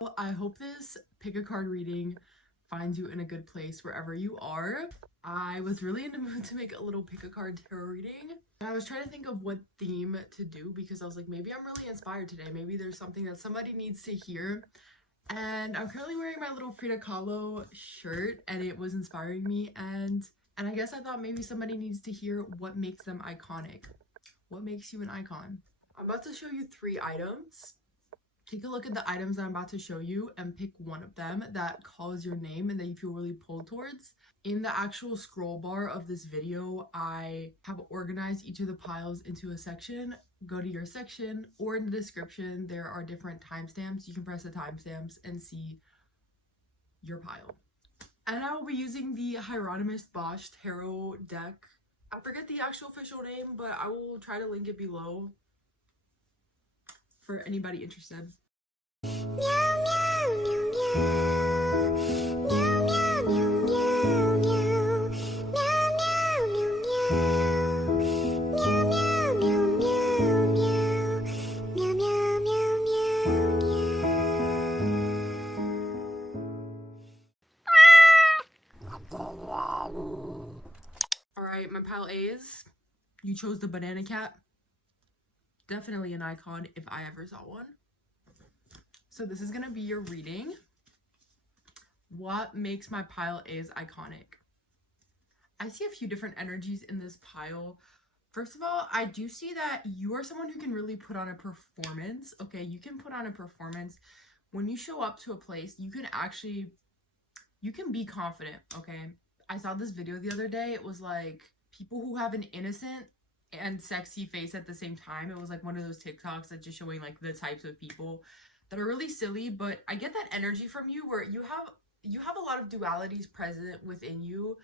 So I hope this pick a card reading finds you in a good place wherever you are. I was really in the mood to make a little pick a card tarot reading. I was trying to think of what theme to do because I was like, maybe I'm really inspired today. Maybe there's something that somebody needs to hear. And I'm currently wearing my little Frida Kahlo shirt and it was inspiring me, and I guess I thought maybe somebody needs to hear what makes them iconic. What makes you an icon? I'm about to show you 3 items. Take a look at the items that I'm about to show you and pick one of them that calls your name and that you feel really pulled towards. In the actual scroll bar of this video, I have organized each of the piles into a section. Go to your section, or in the description there are different timestamps. You can press the timestamps and see your pile. And I will be using the Hieronymus Bosch Tarot deck. I forget the actual official name, but I will try to link it below for anybody interested. Meow, meow, meow, meow. Meow, meow, meow, meow, meow. Meow, meow, meow, meow. Meow, meow, meow, meow, meow. Meow, meow, meow, meow, meow. Alright, my pile A's. You chose the banana cat. Definitely an icon if I ever saw one. So this is gonna be your reading. What makes my pile A's iconic? I see a few different energies in this pile. First of all, I do see that you are someone who can really put on a performance. Okay, you can put on a performance. When you show up to a place, you can be confident, okay? I saw this video the other day. It was like people who have an innocent and sexy face at the same time. It was like one of those TikToks that's just showing like the types of people that are really silly, but I get that energy from you where you have a lot of dualities present within you.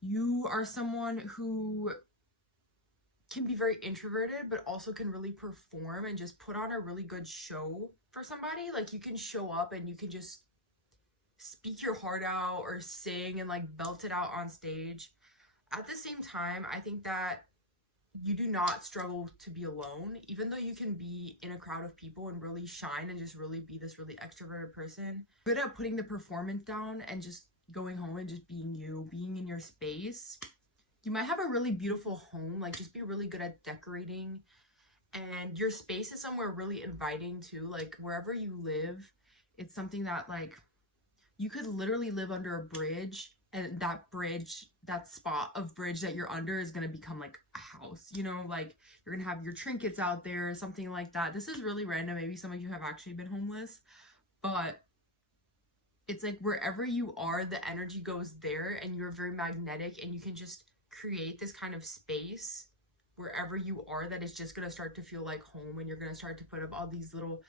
You are someone who can be very introverted but also can really perform and just put on a really good show for somebody. Like you can show up and you can just speak your heart out or sing and like belt it out on stage. At the same time, I think that you do not struggle to be alone, even though you can be in a crowd of people and really shine and just really be this really extroverted person. Good at putting the performance down and just going home and just being you, being in your space. You might have a really beautiful home, like just be really good at decorating, and your space is somewhere really inviting too. Like wherever you live, it's something that like you could literally live under a bridge, and that bridge, that spot of bridge that you're under is going to become like a house, you know, like you're going to have your trinkets out there, something like that. This is really random. Maybe some of you have actually been homeless, but it's like wherever you are, the energy goes there, and you're very magnetic, and you can just create this kind of space wherever you are that is just going to start to feel like home, and you're going to start to put up all these little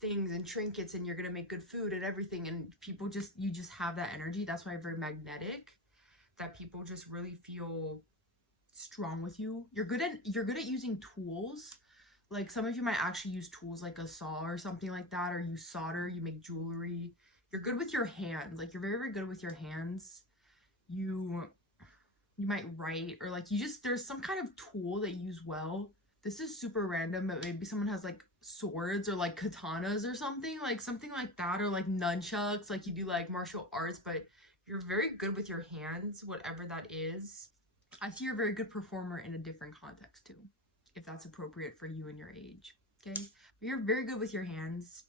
things and trinkets, and you're gonna make good food and everything, and people just, you just have that energy. That's why you're very magnetic, that people just really feel strong with you. You're good at using tools. Like some of you might actually use tools like a saw or something like that, or you solder, you make jewelry. You're good with your hands. Like you're very, very good with your hands. You might write, or like there's some kind of tool that you use well. This is super random, but maybe someone has like swords or like katanas or something like that, or like nunchucks, like you do like martial arts, but you're very good with your hands, whatever that is. I see you're a very good performer in a different context too, if that's appropriate for you and your age, okay? But you're very good with your hands.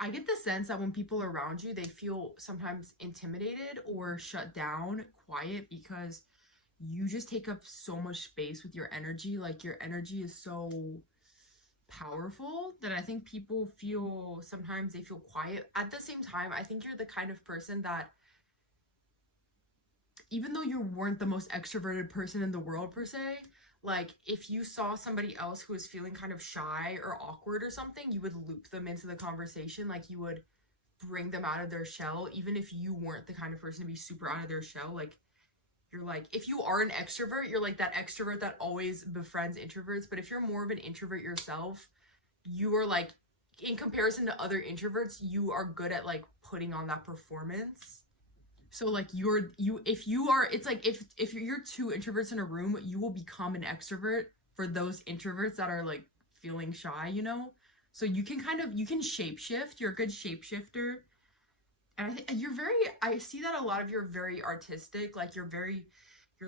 I get the sense that when people are around you, they feel sometimes intimidated or shut down, quiet, because you just take up so much space with your energy. Like your energy is so powerful that I think people feel, sometimes they feel quiet. At the same time, I think you're the kind of person that, even though you weren't the most extroverted person in the world per se, like if you saw somebody else who was feeling kind of shy or awkward or something, you would loop them into the conversation. Like you would bring them out of their shell, even if you weren't the kind of person to be super out of their shell. Like you're like, if you are an extrovert, you're like that extrovert that always befriends introverts. But if you're more of an introvert yourself, you are like, in comparison to other introverts, you are good at like putting on that performance. So like it's like if you're 2 introverts in a room, you will become an extrovert for those introverts that are like feeling shy, you know? So you can shapeshift. You're a good shapeshifter. And I see that a lot of you're very artistic. Like you're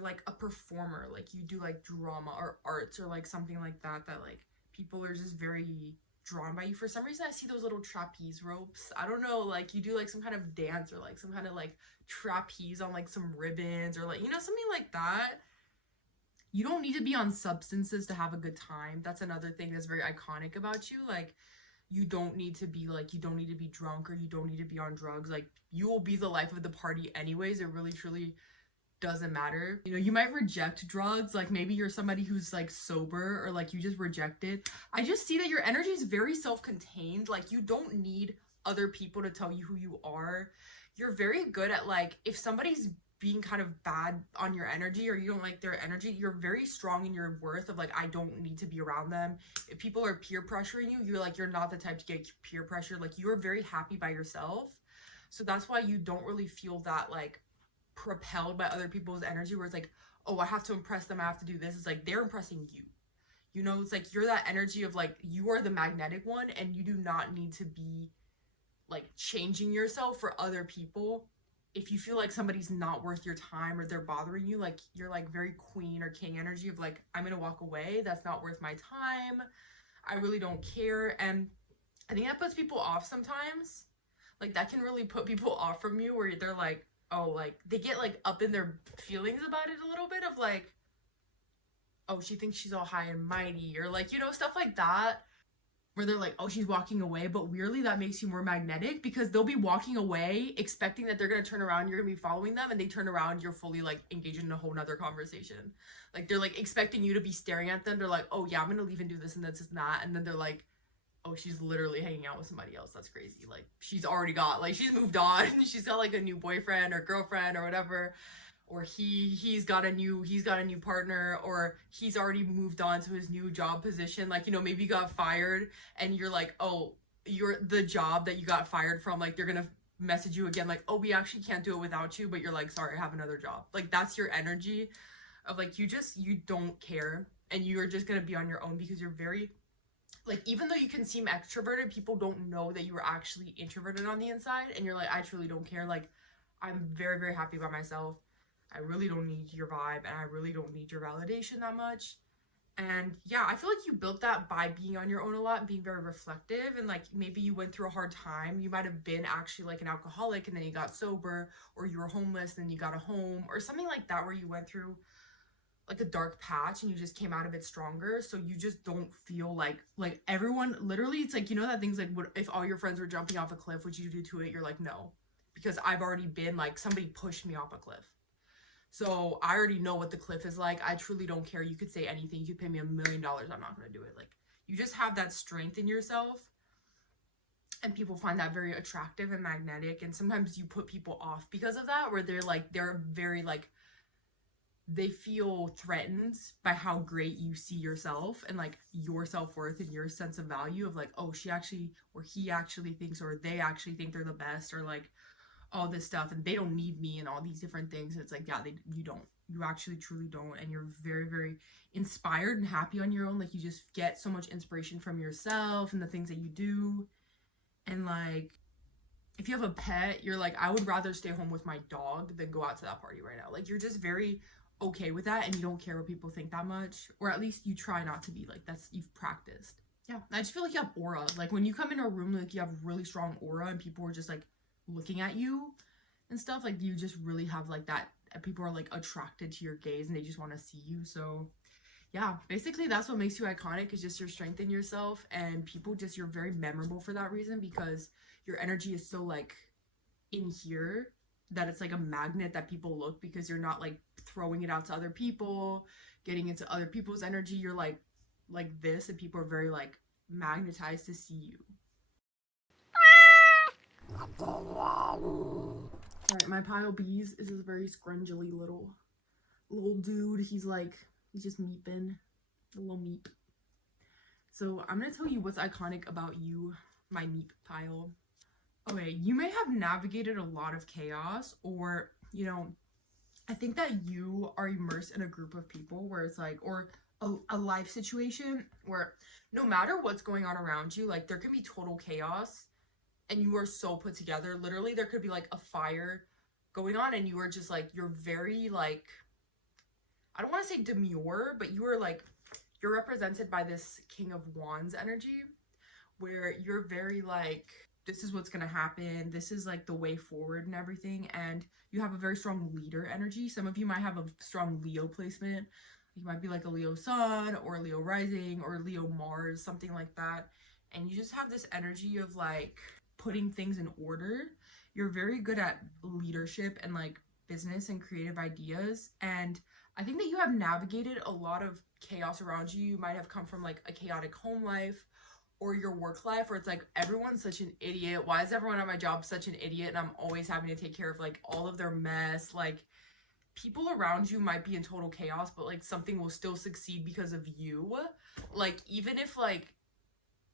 like a performer. Like you do like drama or arts or like something like that like people are just very drawn by you. For some reason I see those little trapeze ropes. I don't know, like you do like some kind of dance or like some kind of like trapeze on like some ribbons or like, you know, something like that. You don't need to be on substances to have a good time. That's another thing that's very iconic about you. Like you don't need to be drunk or you don't need to be on drugs. Like you will be the life of the party anyways. It really truly doesn't matter. You know, you might reject drugs, like maybe you're somebody who's like sober or like you just reject it. I just see that your energy is very self-contained. Like you don't need other people to tell you who you are. You're very good at like, if somebody's being kind of bad on your energy or you don't like their energy, you're very strong in your worth of like, I don't need to be around them. If people are peer pressuring you, you're not the type to get peer pressure. Like you're very happy by yourself. So that's why you don't really feel that like propelled by other people's energy where it's like, oh, I have to impress them, I have to do this. It's like they're impressing you. You know, it's like you're that energy of like, you are the magnetic one and you do not need to be like changing yourself for other people. If you feel like somebody's not worth your time or they're bothering you, like you're like very queen or king energy of like, I'm gonna walk away, that's not worth my time, I really don't care. And I think that puts people off sometimes. Like that can really put people off from you where they're like, oh, like they get like up in their feelings about it a little bit of like, oh, she thinks she's all high and mighty or like, you know, stuff like that where they're like, oh, she's walking away. But weirdly that makes you more magnetic because they'll be walking away expecting that they're gonna turn around, you're gonna be following them, and they turn around, you're fully like engaged in a whole nother conversation. Like they're like expecting you to be staring at them. They're like, oh yeah, I'm gonna leave and do this and this and that, and then they're like, oh, she's literally hanging out with somebody else. That's crazy. Like she's already got, like she's moved on. She's got like a new boyfriend or girlfriend or whatever, or he's got a new partner, or he's already moved on to his new job position. Like, you know, maybe you got fired and you're like, oh, you're the job that you got fired from, like they're gonna message you again like, oh, we actually can't do it without you, but you're like, sorry, I have another job. Like that's your energy of like, you don't care and you're just gonna be on your own because you're very like, even though you can seem extroverted, people don't know that you are actually introverted on the inside, and you're like, I truly don't care. Like, I'm very, very happy by myself. I really don't need your vibe, and I really don't need your validation that much. And yeah, I feel like you built that by being on your own a lot and being very reflective, and like maybe you went through a hard time. You might have been actually like an alcoholic and then you got sober, or you were homeless and you got a home, or something like that where you went through like a dark patch and you just came out of it stronger. So you just don't feel like everyone, literally, it's like, you know, that thing's like, what if all your friends were jumping off a cliff, would you do to it? You're like, no, because I've already been like, somebody pushed me off a cliff. So I already know what the cliff is like. I truly don't care. You could say anything. You could pay me $1 million. I'm not going to do it. Like, you just have that strength in yourself. And people find that very attractive and magnetic. And sometimes you put people off because of that, where they're very like, they feel threatened by how great you see yourself and like your self-worth and your sense of value of like, oh, she actually, or he actually thinks, or they actually think they're the best, or like all this stuff, and they don't need me and all these different things. And it's like, yeah, you actually truly don't. And you're very, very inspired and happy on your own. Like you just get so much inspiration from yourself and the things that you do. And like, if you have a pet, you're like, I would rather stay home with my dog than go out to that party right now. Like, you're just very okay with that, and you don't care what people think that much, or at least you try not to be. Like, that's, you've practiced. Yeah, I just feel like you have aura. Like when you come into a room, like you have really strong aura and people are just like looking at you and stuff. Like you just really have like that, people are like attracted to your gaze and they just want to see you. So yeah, basically that's what makes you iconic, is just your strength in yourself. And people just, you're very memorable for that reason, because your energy is so like in here that it's like a magnet that people look, because you're not like throwing it out to other people, getting into other people's energy. You're like this, and people are very like magnetized to see you. Alright, my pile B's is this very scrungily little dude. He's just meeping, a little meep. So I'm gonna tell you what's iconic about you, my meep pile. Okay, you may have navigated a lot of chaos, or, you know, I think that you are immersed in a group of people where it's like, or a life situation where no matter what's going on around you, like there can be total chaos and you are so put together. Literally, there could be like a fire going on and you are just like, you're very like, I don't want to say demure, but you are like, you're represented by this King of Wands energy where you're very like, this is what's gonna happen, this is like the way forward and everything, and you have a very strong leader energy. Some of you might have a strong Leo placement. You might be like a Leo sun or a Leo rising or Leo Mars, something like that, and you just have this energy of like putting things in order. You're very good at leadership and like business and creative ideas, and I think that you have navigated a lot of chaos around you. You might have come from like a chaotic home life or your work life where it's like everyone's such an idiot. Why is everyone at my job such an idiot? And I'm always having to take care of like all of their mess. Like people around you might be in total chaos, but like something will still succeed because of you. Like even if like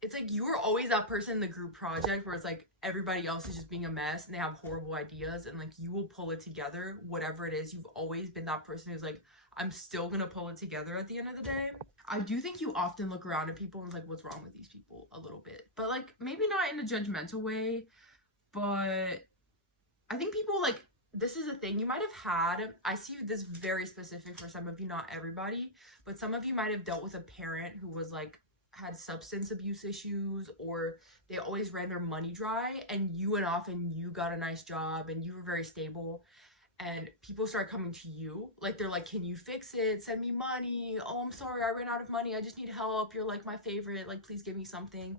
it's like you're always that person in the group project where it's like everybody else is just being a mess and they have horrible ideas, and like you will pull it together, whatever it is. You've always been that person who's like, I'm still gonna pull it together at the end of the day. I do think you often look around at people and it's like, what's wrong with these people a little bit, but like maybe not in a judgmental way. But I think people like, this is a thing you might have had. I see this very specific for some of you, not everybody, but some of you might have dealt with a parent who was like, had substance abuse issues, or they always ran their money dry, and you went off and you got a nice job and you were very stable, and people started coming to you like, they're like, can you fix it, send me money, oh I'm sorry I ran out of money, I just need help, you're like my favorite, like please give me something.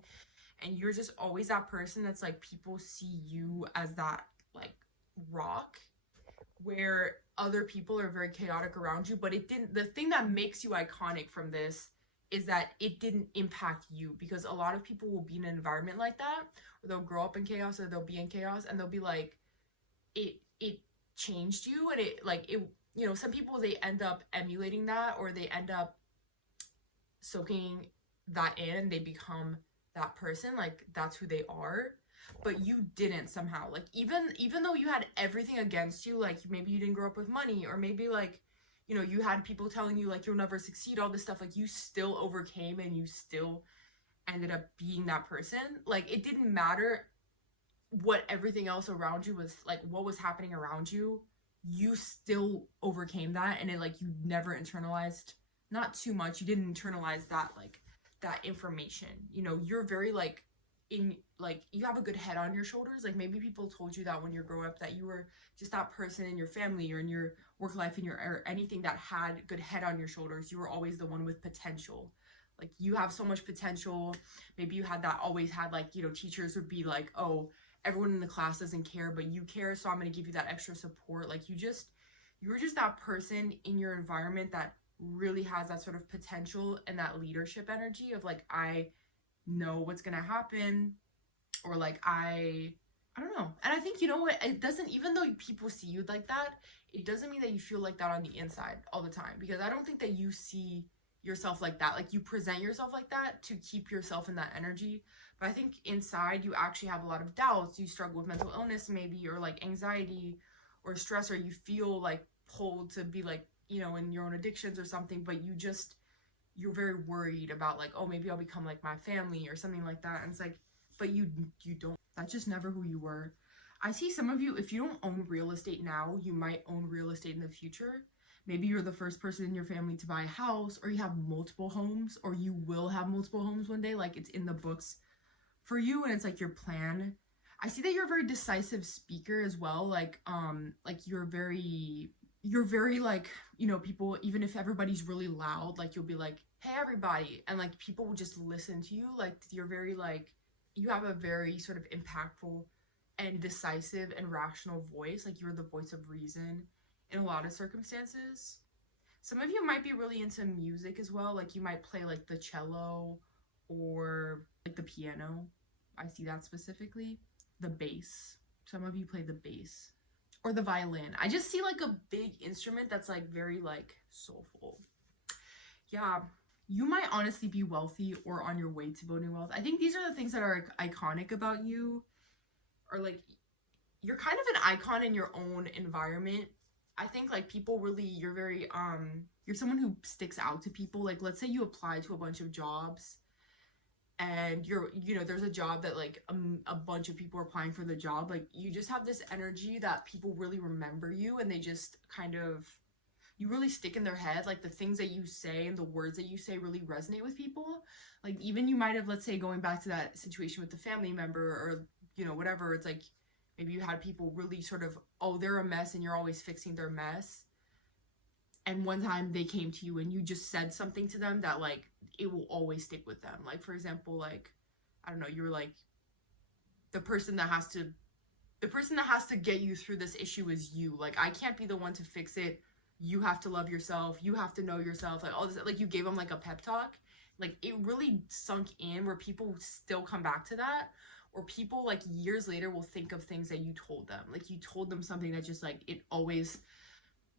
And you're just always that person that's like, people see you as that like rock where other people are very chaotic around you. But it didn't, the thing that makes you iconic from this is that it didn't impact you, because a lot of people will be in an environment like that where they'll grow up in chaos or they'll be in chaos and they'll be like, it changed you, and it like it, you know, some people they end up emulating that, or they end up soaking that in and they become that person, like that's who they are. But you didn't somehow, like even though you had everything against you, like maybe you didn't grow up with money, or maybe like, you know, you had people telling you like you'll never succeed, all this stuff, like you still overcame and you still ended up being that person. Like it didn't matter what everything else around you was, like what was happening around you, you still overcame that. And it like, you never internalized, not too much, you didn't internalize that, like that information. You know, you're very like, in like, you have a good head on your shoulders. Like maybe people told you that when you're growing up, that you were just that person in your family or in your work life, in your, or anything that had good head on your shoulders. You were always the one with potential. Like you have so much potential. Maybe you had that, always had like, you know, teachers would be like, oh, everyone in the class doesn't care, but you care, so I'm going to give you that extra support. Like you were just that person in your environment that really has that sort of potential and that leadership energy of like, I know what's going to happen, or like I don't know. And I think, you know what, it doesn't, even though people see you like that, it doesn't mean that you feel like that on the inside all the time, because I don't think that you see yourself like that. Like you present yourself like that to keep yourself in that energy, but I think inside you actually have a lot of doubts. You struggle with mental illness maybe, or like anxiety or stress, or you feel like pulled to be like, you know, in your own addictions or something, but you're very worried about like, oh, maybe I'll become like my family or something like that. And it's like, but you don't, that's just never who you were. I see some of you, if you don't own real estate now, you might own real estate in the future. Maybe you're the first person in your family to buy a house, or you have multiple homes, or you will have multiple homes one day. Like it's in the books for you, and it's like your plan. I see that you're a very decisive speaker as well. Like you're very like, you know, people, even if everybody's really loud, like you'll be like, hey everybody, and like people will just listen to you. Like you're very like, you have a very sort of impactful and decisive and rational voice. Like you're the voice of reason in a lot of circumstances. Some of you might be really into music as well. Like you might play like the cello or like the piano. I see that specifically. The bass. Some of you play the bass or the violin. I just see like a big instrument that's like very like soulful. Yeah, you might honestly be wealthy or on your way to building wealth. I think these are the things that are iconic about you, or like you're kind of an icon in your own environment. I think like people really, you're very you're someone who sticks out to people. Like let's say you apply to a bunch of jobs and you're, you know, there's a job that like a bunch of people are applying for the job. Like you just have this energy that people really remember you, and they just kind of, you really stick in their head. Like the things that you say and the words that you say really resonate with people. Like even you might have, let's say going back to that situation with the family member, or you know, whatever, it's like maybe you had people really sort of, oh, they're a mess and you're always fixing their mess. And one time they came to you and you just said something to them that like it will always stick with them. Like for example, like I don't know, you were like, the person that has to get you through this issue is you. Like I can't be the one to fix it. You have to love yourself. You have to know yourself. Like all this, like you gave them like a pep talk. Like it really sunk in, where people still come back to that, or people like years later will think of things that you told them. Like you told them something that just like it always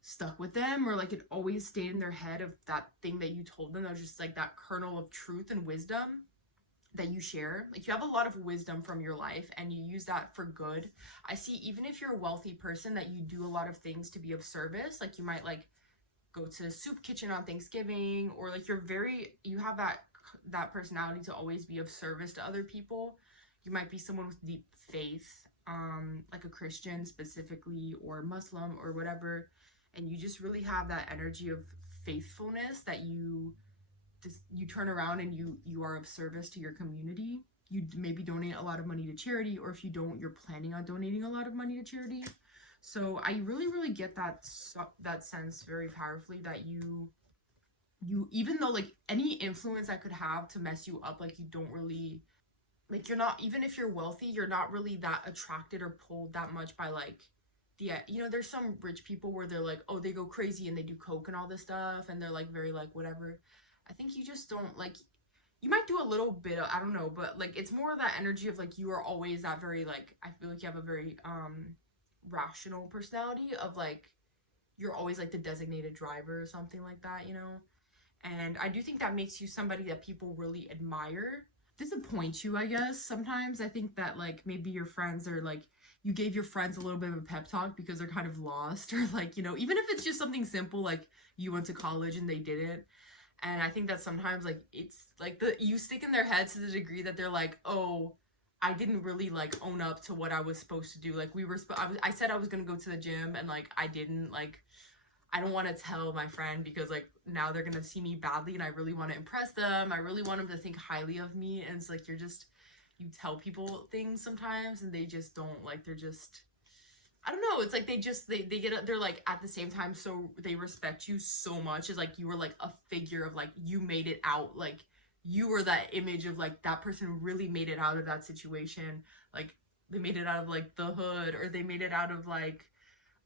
stuck with them, or like it always stayed in their head of that thing that you told them. That was just like that kernel of truth and wisdom that you share. Like you have a lot of wisdom from your life and you use that for good. I see, even if you're a wealthy person, that you do a lot of things to be of service. Like you might like go to the soup kitchen on Thanksgiving, or like you have that personality to always be of service to other people. You might be someone with deep faith, like a Christian specifically, or Muslim or whatever, and you just really have that energy of faithfulness that you turn around and you are of service to your community. You maybe donate a lot of money to charity, or if you don't, you're planning on donating a lot of money to charity. So I really get that sense very powerfully, that you even though like any influence that could have to mess you up, like you don't really, like you're not, even if you're wealthy, you're not really that attracted or pulled that much by like the, you know, there's some rich people where they're like, oh, they go crazy and they do coke and all this stuff and they're like very like whatever. I think you just don't, like, you might do a little bit of, I don't know, but like it's more that energy of like you are always that very like, I feel like you have a very rational personality of like you're always like the designated driver or something like that, you know. And I do think that makes you somebody that people really admire. Disappoint you, I guess, sometimes. I think that like maybe your friends are like, you gave your friends a little bit of a pep talk because they're kind of lost, or like, you know, even if it's just something simple like you went to college and they didn't. And I think that sometimes like it's like you stick in their heads to the degree that they're like, oh, I didn't really like own up to what I was supposed to do. Like I said I was gonna go to the gym and like I didn't. Like I don't want to tell my friend because like now they're gonna see me badly, and I really want to impress them. I really want them to think highly of me. And it's like you tell people things sometimes and they just don't, like they're just, I don't know, it's like they're like at the same time, so they respect you so much. It's like you were like a figure of like, you made it out, like you were that image of like that person really made it out of that situation. Like they made it out of like the hood, or they made it out of like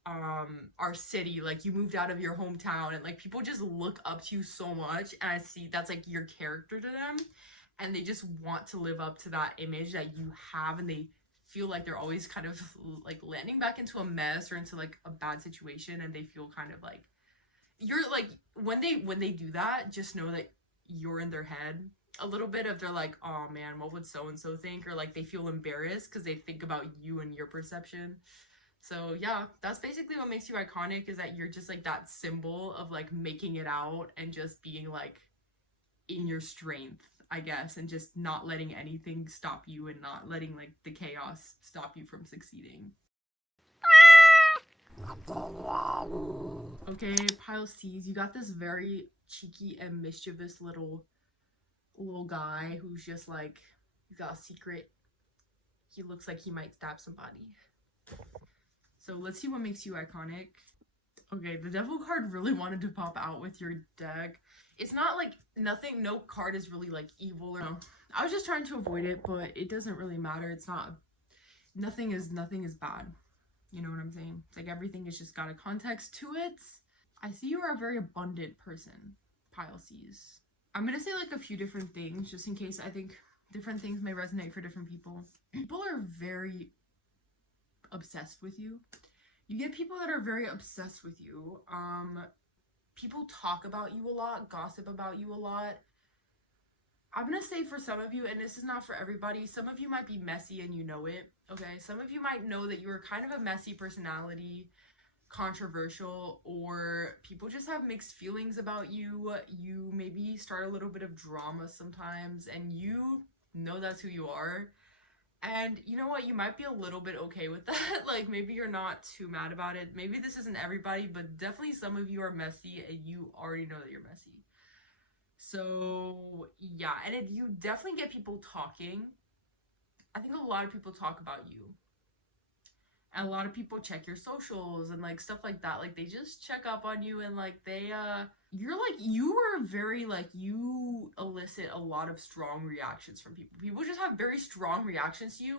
our city, like you moved out of your hometown, and like people just look up to you so much, and I see that's like your character to them, and they just want to live up to that image that you have, and they feel like they're always kind of like landing back into a mess or into like a bad situation, and they feel kind of like you're like, when they do that, just know that you're in their head a little bit. If they're like, oh man, what would so and so think, or like they feel embarrassed because they think about you and your perception. So yeah, that's basically what makes you iconic, is that you're just like that symbol of like making it out and just being like in your strength, I guess, and just not letting anything stop you, and not letting like the chaos stop you from succeeding. Okay, Pile C's, you got this very cheeky and mischievous little guy who's just like, he's got a secret. He looks like he might stab somebody. So let's see what makes you iconic. Okay, the devil card really wanted to pop out with your deck. It's not like nothing, no card is really like evil or no. I was just trying to avoid it, but it doesn't really matter. It's not, nothing is bad. You know what I'm saying? It's like everything has just got a context to it. I see you are a very abundant person, Pile C's. I'm gonna say like a few different things just in case I think different things may resonate for different people. People are very obsessed with you. You get people that are very obsessed with you. People talk about you a lot, gossip about you a lot. I'm gonna say for some of you, and this is not for everybody, some of you might be messy and you know it, okay? Some of you might know that you are kind of a messy personality, controversial, or people just have mixed feelings about you. You maybe start a little bit of drama sometimes, and you know that's who you are. And you know what? You might be a little bit okay with that. Like, maybe you're not too mad about it. Maybe this isn't everybody, but definitely some of you are messy, and you already know that you're messy. So, yeah. And you definitely get people talking. I think a lot of people talk about you. And a lot of people check your socials and like stuff like that. Like, they just check up on you, and like you are very like, you elicit a lot of strong reactions from people. People just have very strong reactions to you.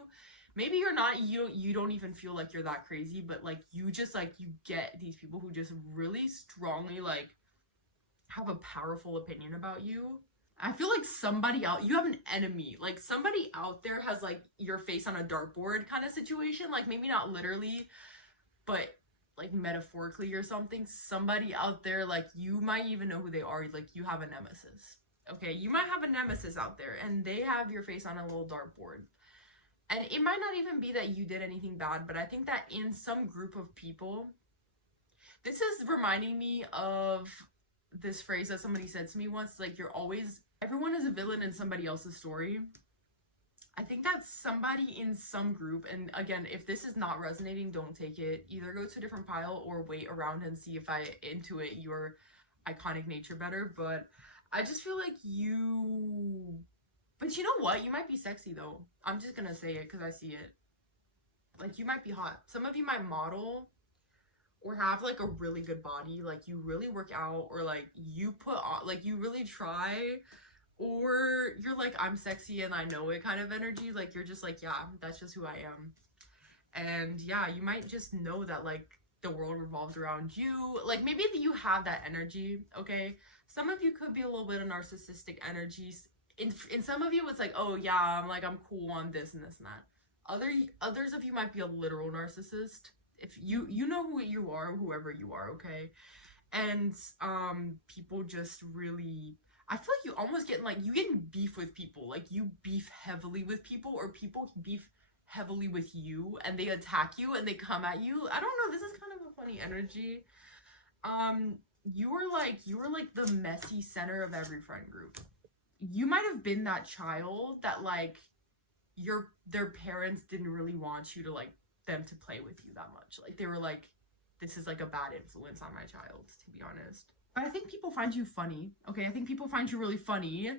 Maybe you're not, you don't even feel like you're that crazy, but like you just like, you get these people who just really strongly like have a powerful opinion about you. I feel like you have an enemy. Like, somebody out there has like your face on a dartboard kind of situation. Like, maybe not literally, but like metaphorically or something. Somebody out there, like, you might even know who they are. Like, you have a nemesis. Okay, you might have a nemesis out there, and they have your face on a little dartboard. And it might not even be that you did anything bad, but I think that in some group of people, this is reminding me of this phrase that somebody said to me once, like, everyone is a villain in somebody else's story. I think that's somebody in some group, and again, if this is not resonating, don't take it. Either go to a different pile or wait around and see if I intuit your iconic nature better. But I just feel like but you know what? You might be sexy though. I'm just gonna say it because I see it. Like, you might be hot. Some of you might model or have like a really good body. Like, you really work out, or like you put on, like, you really try, or you're like, I'm sexy and I know it kind of energy. Like, you're just like, yeah, that's just who I am. And yeah, you might just know that like the world revolves around you. Like, maybe you have that energy, okay? Some of you could be a little bit of narcissistic energies. In some of you, it's like, oh yeah, I'm cool on this and this and that. Others of you might be a literal narcissist. If you know who you are, whoever you are, okay? And people just really, I feel like you almost get you get in beef with people. Like, you beef heavily with people, or people beef heavily with you, and they attack you and they come at you. I don't know, this is kind of a funny energy. You were like the messy center of every friend group. You might have been that child that like their parents didn't really want you to like them to play with you that much. Like, they were like, this is like a bad influence on my child, to be honest. But I think people find you funny, okay? I think people find you really funny.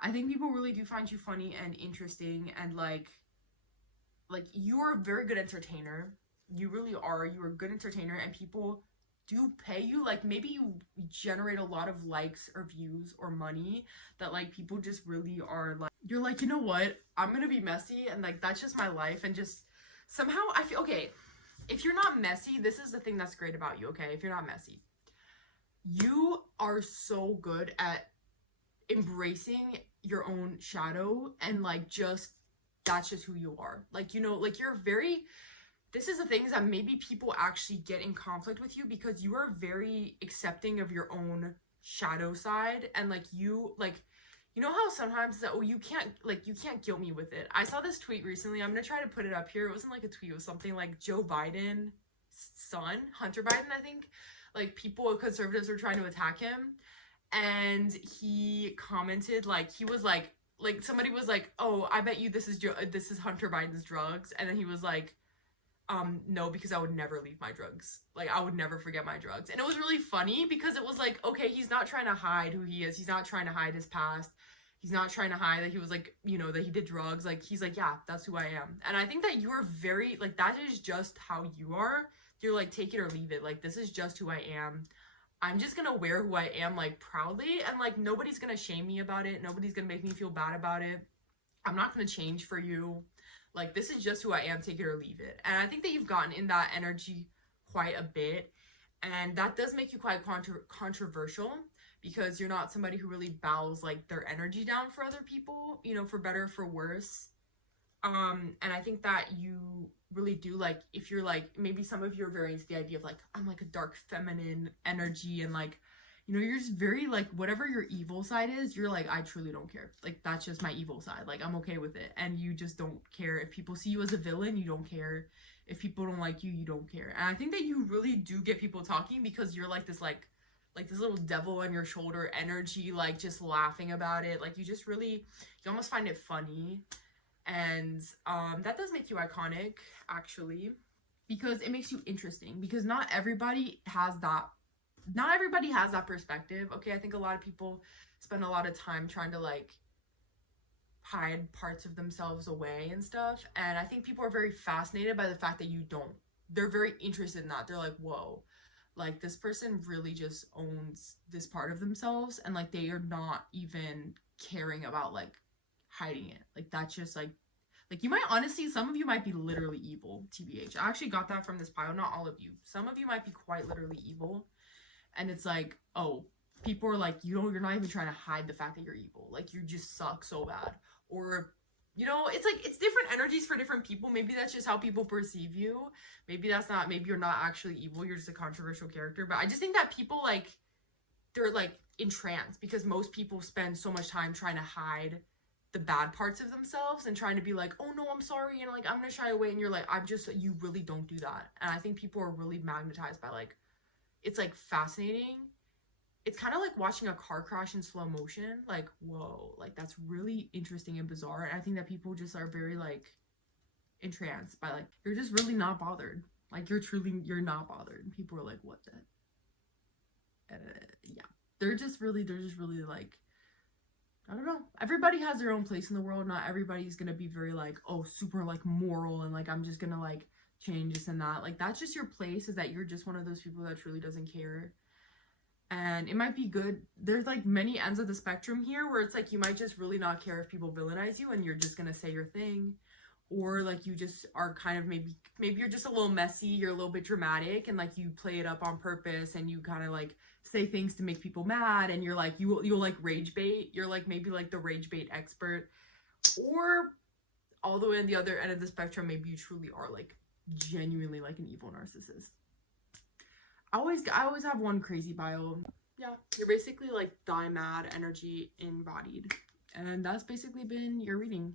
I think people really do find you funny and interesting, and like you're a very good entertainer. You really are. You're a good entertainer, and people do pay you. Like, maybe you generate a lot of likes or views or money that like people just really are like, you're like, you know what? I'm gonna be messy, and like that's just my life, and just somehow I feel, okay, if you're not messy, this is the thing that's great about you, okay? If you're not messy, you are so good at embracing your own shadow, and like that's just who you are. Like, you know, like this is the things that maybe people actually get in conflict with you, because you are very accepting of your own shadow side, and like you know how sometimes that, oh, you can't guilt me with it. I saw this tweet recently. I'm gonna try to put it up here. It wasn't like a tweet, it was something like Joe Biden's son, Hunter Biden, I think. Like, conservatives were trying to attack him, and he commented, like, he was like somebody was like, oh, I bet you this is Hunter Biden's drugs, and then he was like, no, because I would never leave my drugs. Like, I would never forget my drugs. And it was really funny, because it was like, okay, he's not trying to hide who he is. He's not trying to hide his past. He's not trying to hide that he was like, you know, that he did drugs. Like, he's like, yeah, that's who I am. And I think that you are very, like, that is just how you are. You're like, take it or leave it. Like, this is just who I am. I'm just gonna wear who I am, like, proudly. And like, nobody's gonna shame me about it. Nobody's gonna make me feel bad about it. I'm not gonna change for you. Like, this is just who I am, take it or leave it. And I think that you've gotten in that energy quite a bit. And that does make you quite controversial, because you're not somebody who really bows, like, their energy down for other people, you know, for better or for worse. And I think that you really do, like, if you're, like, maybe some of you are very into the idea of, like, I'm, like, a dark feminine energy, and, like, you know, you're just very like, whatever your evil side is, you're like, I truly don't care. Like, that's just my evil side. Like, I'm okay with it. And you just don't care. If people see you as a villain, you don't care. If people don't like you, you don't care. And I think that you really do get people talking because you're like this this little devil on your shoulder energy, like just laughing about it. Like, you just really, you almost find it funny. And that does make you iconic, actually, because it makes you interesting, because not everybody has that perspective. Okay, I think a lot of people spend a lot of time trying to like hide parts of themselves away and stuff, and I think people are very fascinated by the fact that you don't. They're very interested in that. They're like, whoa, like this person really just owns this part of themselves, and like they are not even caring about like hiding it. Like, that's just like you might honestly, some of you might be literally evil, TBH. I actually got that from this pile. Not all of you. Some of you might be quite literally evil. And it's like, oh, people are like, you're not even trying to hide the fact that you're evil. Like, you just suck so bad. Or, you know, it's like, it's different energies for different people. Maybe that's just how people perceive you. Maybe you're not actually evil. You're just a controversial character. But I just think that people, like, they're like entranced because most people spend so much time trying to hide the bad parts of themselves and trying to be like, oh no, I'm sorry, and like I'm gonna shy away, and you're like, you really don't do that. And I think people are really magnetized by like, it's like fascinating. It's kind of like watching a car crash in slow motion. Like, whoa, like that's really interesting and bizarre. And I think that people just are very like entranced by like, you're just really not bothered. Like, you're not bothered. And people are like, what the yeah, they're just really like, I don't know. Everybody has their own place in the world. Not everybody's gonna be very like, oh, super like moral and like I'm just gonna like change this and that. Like, that's just your place, is that you're just one of those people that truly doesn't care. And it might be good. There's like many ends of the spectrum here where it's like you might just really not care if people villainize you and you're just gonna say your thing. Or like you just are kind of maybe you're just a little messy, you're a little bit dramatic, and like you play it up on purpose and you kind of like say things to make people mad, and you're like you'll like rage bait. You're like maybe like the rage bait expert. Or all the way on the other end of the spectrum, maybe you truly are like genuinely like an evil narcissist. I always have one crazy bio. Yeah, you're basically like die mad energy embodied. And that's basically been your reading.